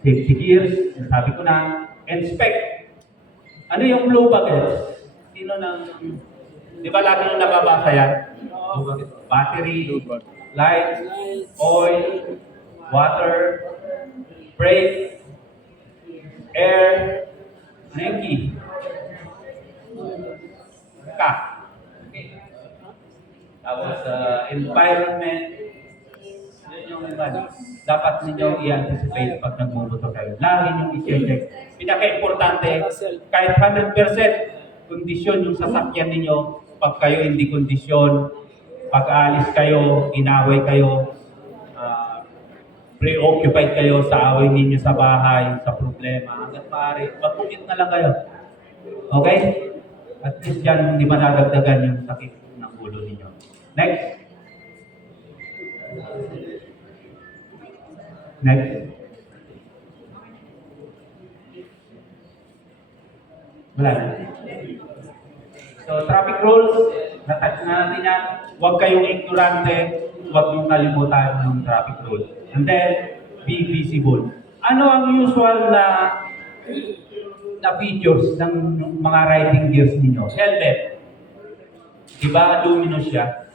safety gears, sabi ko na, inspect. Ano yung blue buckets? Sino nang, di ba lagi nyo nababasa yan? Battery, light, oil, water, brake, air, ano yung key? Ka. Tapos, environment, yun yung dapat ninyo i-anticipate pag nagmumotor kayo. Lagi nyo i-check. Pinaka-importante, kahit 100% kondisyon yung sasakyan ninyo, pag kayo hindi kondisyon, pag alis kayo, inaway kayo, preoccupied kayo sa away ninyo sa bahay, sa problema, hanggang maaari, mag-commute na lang kayo. Okay? At least yan, hindi manadagdagan yung sakit ng ulo ninyo. Next. Next. Wala na. So, traffic rules, natouch na natin yan. Huwag kayong ignorante, huwag niyong kalimutan ng traffic rules. And then, be visible. Ano ang usual na features ng mga riding gears ninyo? Helmet. Diba luminous siya?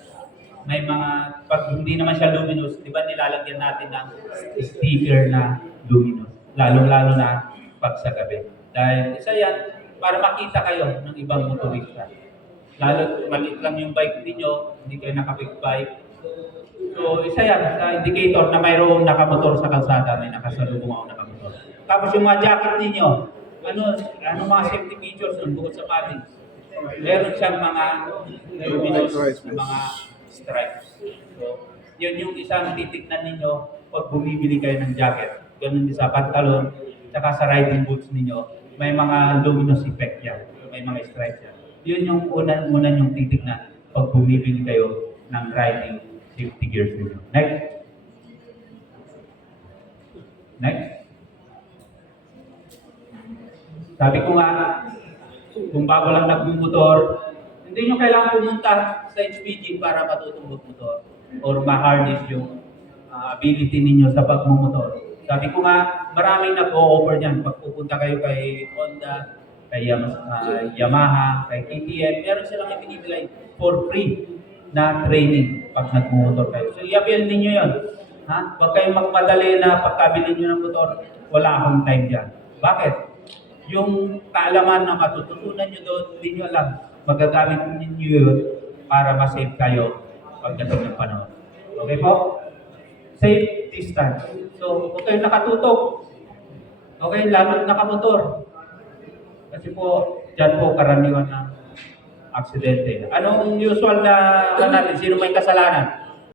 May mga, pag hindi naman siya luminous, di ba nilalagyan natin ng sticker na luminous? Lalo-lalo na pag sa gabi. Dahil isa yan, para makita kayo ng ibang motorista. Lalo, maliit lang yung bike niyo, hindi kayo naka-big bike. So, isa yan sa indicator na mayroong nakamotor sa kalsada, may nakasalubong ako nakamotor. Tapos yung mga jacket ninyo, ano mga safety features nun bukod sa padding? Meron siyang mga luminous na mga stripes. So, yun yung isang titignan ninyo pag bumibili kayo ng jacket. Ganun din sa pantalon, saka sa riding boots ninyo, may mga luminous effect yan. May mga stripes yan. Yun yung una yung titignan pag bumibili kayo ng riding safety gears ninyo. Next. Next. Sabi ko nga, kung bago lang nagmumotor, hindi nyo kailangan pumunta sa HPG para matutong magmotor or ma-harness yung ability ninyo sa pagmumotor. Sabi ko nga, maraming nag-o-offer niyan. Pag pupunta kayo kay Honda, kay Yamaha, kay KTM, meron silang ibinibigay for free na training pag nagmumotor kayo. So, i-avail ninyo yun. Ha? Huwag kayong magmadali na pagkabili nyo ng motor, wala akong time dyan. Bakit? Yung kaalaman na matututunan nyo doon, hindi nyo alam. Magagamit ninyo yun para ma-save kayo pagdating ng panahon. Okay po? Safe distance. So, kung kayo nakatutok, okay, lalo nakamotor. Kasi po, dyan po karaniwan ng aksidente. Anong usual na natin? Sino may kasalanan?